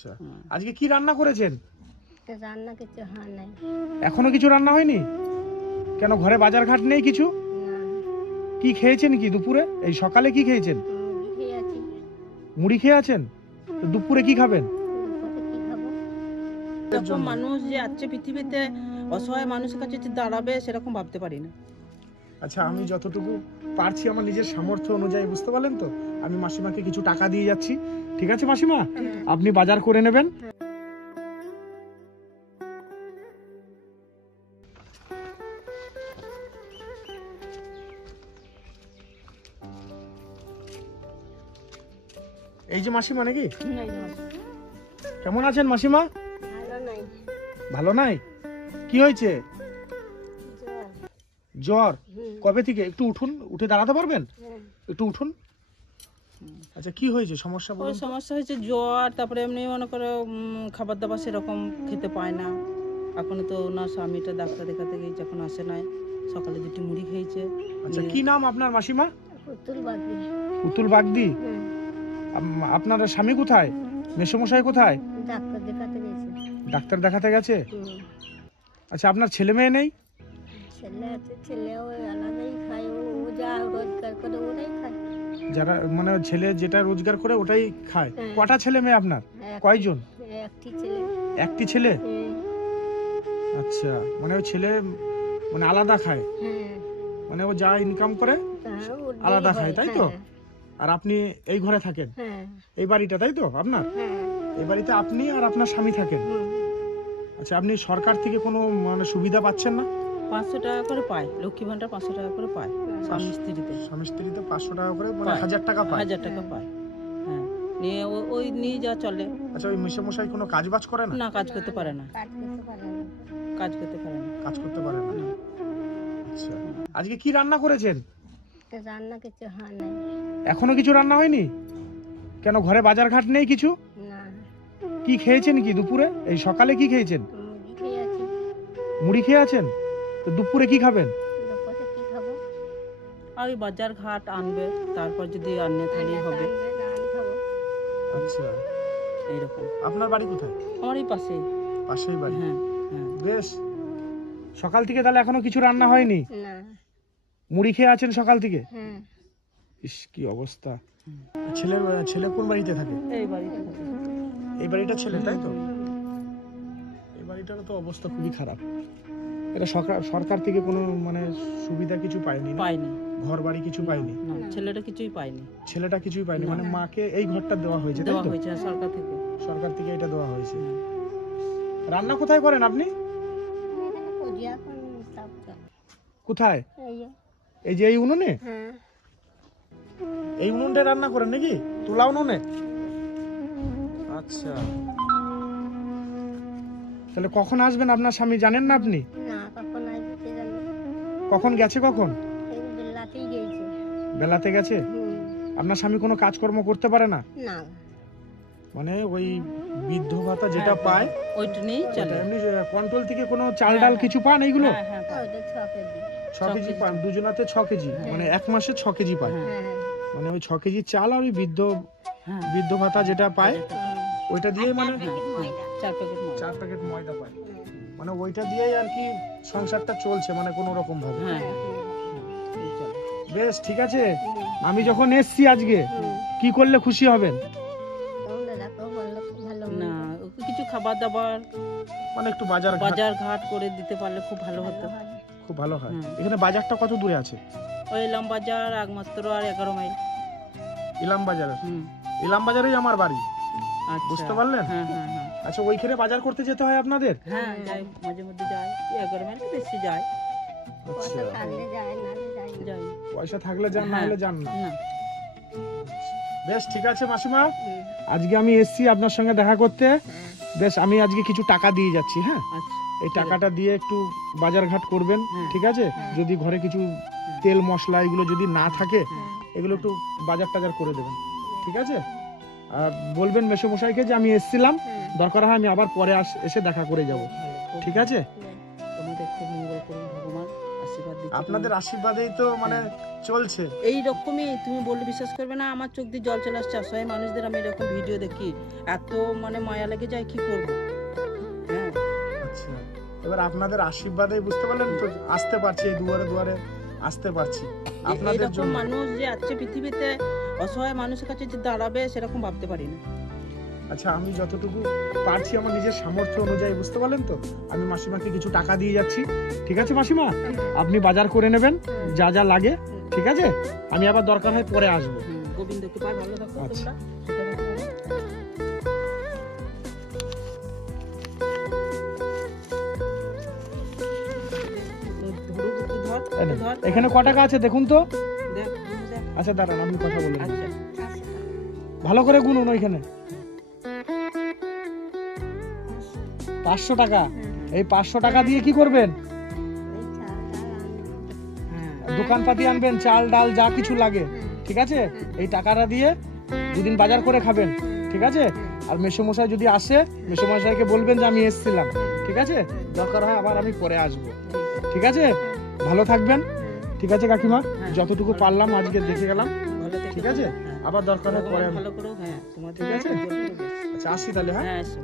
আচ্ছা, আজকে কি রান্না করেছেন? রান্না কিছু হয় নাই। এখনো কিছু রান্না হয়নি? কেন, ঘরে বাজার ঘাট নেই কিছু? না, কি খেয়েছেন কি দুপুরে? এই সকালে কি খেয়েছেন? মুড়ি খেয়ে আছি। মুড়ি খেয়ে আছেন? তো দুপুরে কি খাবেন? দুপুরে কি খাবো? এরকম মানুষ যে আছে পৃথিবীতে, অসহায় মানুষের কাছে যে দাঁড়াবে সেরকম ভাবতে পারি না। আচ্ছা, আমি যতটুকু পারছি আমার নিজের সামর্থ্য অনুযায়ী, বুঝতে পারলেন তো, আমি মাসিমাকে কিছু টাকা দিয়ে যাচ্ছি। ঠিক আছে মাসিমা, আপনি বাজার করে নেবেন। এই যে মাসিমা নাকি? কেমন আছেন মাসিমা? ভালো নাই। ভালো নাই? কি হয়েছে? জ্বর। জ্বর? কবে থেকে? একটু উঠুন, উঠে দাঁড়াতে পারবেন? হ্যাঁ। একটু উঠুন। আচ্ছা, কি হয়েছে, সমস্যা ওই বলুন তো? সমস্যা হয়েছে জ্বর, তারপরে এমনি মনে করো খাবার দাবার সেরকম খেতে পায় না। এখন তো ওনার স্বামীটা ডাক্তার দেখাতে গিয়েছে, এখন আসে নাই। সকালে দুটি মুড়ি খেয়েছে। আচ্ছা, কি নাম আপনার মাসিমা? পুতুল বাগদি। পুতুল বাগদি? আপনার স্বামী কোথায়? মেসোমশাই কোথায়? ডাক্তার দেখাতে গেছে। ডাক্তার দেখাতে গেছে? আচ্ছা, আপনার ছেলে মেয়ে নেই? ছেলে আছে, ছেলে ওই আলাদাই খায়। ও যা রোজগার করে ওরাই খায়। যারা মানে ছেলে যেটা রোজগার করে ওটাই খায়? হ্যাঁ। কটা ছেলে মেয়ে আপনার? কয়জন? একটি ছেলে। একটি ছেলে? হ্যাঁ। আচ্ছা, মানে ওই ছেলে মানে আলাদা খায়, হ্যাঁ। মানে ও যা ইনকাম করে হ্যাঁ, ওর আলাদা দিই খায়, হয়। তাই তো? হ্যাঁ। আর আপনি এই ঘরে থাকেন, হ্যাঁ। এই বাড়িটা, তাই তো আপনার? হ্যাঁ। এই বাড়িতে আপনি আর আপনার স্বামী থাকেন? আচ্ছা, আপনি সরকার থেকে কোনো মানে সুবিধা পাচ্ছেন না? 500 টাকা করে পায়, লক্ষ্মী ভান্ডার 500 টাকা করে পায় স্বামী স্ত্রীতে। স্বামী স্ত্রীতে 500 টাকা করে, মানে পায়। 1000 টাকা পায়? 1000 টাকা পায়। হ্যাঁ, নিয়ে ওই নিয়ে যা চলে। আচ্ছা, ওই মেসোমশাই কোনো কাজ বাজ করে না? না, কাজ করতে পারে না। কাজ করতে পারে না। কাজ করতে পারে না। কাজ করতে পারে না? আচ্ছা, আজকে কি রান্না করেছেন? রান্না কিছু হয় নাই। এখনো কিছু রান্না হয়নি? কেন, ঘরে বাজার ঘাট নেই কিছু? না, কি খেয়েছেন কি দুপুরে? এই সকালে কি খেয়েছেন? মুড়ি খেয়ে আছি। মুড়ি খেয়ে আছেন? তো দুপুরে কি খাবেন? দুপুরে কি খাবো? আর ওই বাজার ঘাট আনবে, তারপর যদি আনে তাহলে হবে। আনবে, খাবো। আচ্ছা, এইরকম। আপনার বাড়ি কোথায়? আমার এই পাশে। পাশেই বাড়ি? হ্যাঁ, হ্যাঁ। বেশ, সকাল থেকে তাহলে এখনো কিছু রান্না হয়নি? না। মুড়ি খেয়ে আছেন সকাল থেকে? হ্যাঁ। ইস, কি অবস্থা। ছেলের ছেলে কোন বাড়িতে থাকে? এই বাড়িতে থাকে। এই বাড়িটা ছেলে, তাই তো? এই বাড়িটারও তো অবস্থা খুবই খারাপ। এটা সরকার থেকে কোনো মানে সুবিধা কিছু পায়নি না? পাইনি। ঘর বাড়ি কিছু পায়নি? না, ছেলেটা কিছুই পাইনি। ছেলেটা কিছুই পায়নি, না। মানে মাকে এই ঘরটা দেওয়া হয়েছে, তাই দেওয়া তো? হয়েছে সরকার থেকে। সরকার থেকে এটা দেওয়া হয়েছে। রান্না কোথায় করেন আপনি? এখানে করি এখন সব চলে। কোথায়? এই যে। এই যে এই উনুনে? হ্যাঁ। এই উনুনটা রান্না করেন নাকি? তুলা উনুনে? আচ্ছা, তাহলে কখন আসবেন আপনার স্বামী জানেন না আপনি? না, কখন আসবে কে জানে। কখন গেছে? কখন? এই বেলাতেই গেছে। বেলাতে গেছে? আপনার স্বামী কোনো কাজকর্ম করতে পারে না? না। মানে ওই বৃদ্ধ ভাতা যেটা পায় ওইটা নিয়েই চলে। এমনি কন্ট্রোল থেকে কোনো চাল ডাল কিছু পান এইগুলো? হ্যাঁ, হ্যাঁ, পায়। ওটা 6 কেজি। 6 কেজি পান, দুজনাতে 6 কেজি, মানে এক মাসে 6 কেজি পায়। হ্যাঁ, হ্যাঁ। মানে ওই 6 কেজি চাল আর ওই হ্যাঁ। বৃদ্ধ ভাতা যেটা পায় ওইটা দিয়ে মানে 4 প্যাকেট ময়দা। 4 প্যাকেট ময়দা পায়, মানে ওইটা দিয়েই আর কি সংসারটা চলছে, মানে কোনো রকম ভাবে। হ্যাঁ, এই চলে। বেশ, ঠিক আছে। আমি যখন এসছি আজকে, কি করলে খুশি হবেন? তোমরা দেখো ভালো ভালো। না, ওকে কিছু খাবার দাবার মানে একটু বাজার ঘাট করে দিতে পারলে খুব ভালো হতো। খুব ভালো হয়। হুম। এখানে বাজারটা কত দূরে আছে? ওই ইলাম বাজার একমাত্র আর 11 মাইল। ইলাম বাজার? হুম। ইলাম বাজারেই আমার বাড়ি, আচ্ছা। বুঝতে পারলেন? হ্যাঁ, হ্যাঁ, হ্যাঁ। আচ্ছা, ওইখানে বাজার করতে যেতে হয় আপনাদের? হ্যাঁ, যাই, মাঝে মধ্যে যাই। 11 মাইল বেশি যাই। আচ্ছা, পয়সা থাকলে যায়, না যায় না। যাই। পয়সা থাকলে যান, না হ্যাঁ। হলে যান না। না। বেশ, ঠিক আছে মাসিমা, আজকে আমি এসছি আপনার সঙ্গে দেখা করতে। বেশ, আমি আজকে কিছু টাকা দিয়ে যাচ্ছি। হ্যাঁ, আচ্ছা। এই টাকাটা দিয়ে একটু বাজার ঘাট করবেন, হ্যাঁ। ঠিক আছে? যদি ঘরে কিছু তেল মশলা এগুলো যদি না থাকে, হ্যাঁ। এগুলো একটু বাজার টাজার করে দেবেন, ঠিক আছে? আর বলবেন মেসোমশাইকে যে আমি এসছিলাম, দরকার হয় আমি আবার পরে এসে দেখা করে যাব, ঠিক আছে? তোমাদের খুব মঙ্গল করুন ভগবান, আশীর্বাদ দিচ্ছি। আপনাদের আশীর্বাদেই তো মানে চলছে। এই রকমই তুমি বললে বিশ্বাস করবে না, আমার চোখ দিয়ে জল চলে আসছে। অসহায় মানুষদের আমি এরকম ভিডিও দেখি, এত মানে মায়া লেগে যায়, কি করব। হ্যাঁ আচ্ছা, এবার আপনাদের আশীর্বাদে বুঝতে পারলেন তো আসতে পারছি, এই দুয়ারে দুয়ারে আসতে পারছি আপনাদের এরকম জন্য। মানুষ যে আছে পৃথিবীতে, অসহায় মানুষের কাছে যে দাঁড়াবে সেরকম ভাবতে পারি না। আচ্ছা, আমি যতটুকু পারছি আমার নিজের সামর্থ্য অনুযায়ী, বুঝতে পারলেন তো, আমি মাসিমাকে কিছু টাকা দিয়ে যাচ্ছি। ঠিক আছে মাসিমা, আপনি বাজার করে নেবেন যা যা লাগে, ঠিক আছে? আমি আবার দরকার হয় পরে আসবো। গোবিন্দকে পায়, ভালো থাকো আচ্ছা। তোমরা, সুখে থাকো বাবা। এই নেন। এখানে ক টাকা আছে দেখুন তো। দেখ। আচ্ছা দাঁড়ান, আমি কথা বলে নিই। আচ্ছা, ভালো করে গুনুন ওইখানে। 500 টাকা। এই 500 টাকা দিয়ে কি করবেন? ওই চাল ডাল আনবো। হ্যাঁ দোকানপাতি আনবেন, চাল ডাল যা কিছু লাগে, ঠিক আছে? এই টাকাটা দিয়ে দুদিন বাজার করে খাবেন, ঠিক আছে? আর মেসোমশাই যদি আসে, মেসোমশাইকে বলবেন যে আমি এসেছিলাম, ঠিক আছে? দরকার হয় আবার আমি পরে আসবো, ঠিক আছে? ভালো থাকবেন, ঠিক আছে কাকিমা? যতটুকু পারলাম আজকে দেখে গেলাম, ভালো থেকো ঠিক আছে? তোমরা। হ্যাঁ। আবার দরকার হয় পরে ভগবান আমি। ভালো করো। হ্যাঁ তোমার ঠিক আছে? জল করো বেশ। আচ্ছা আসি তাহলে, হ্যাঁ। হ্যাঁ এসো।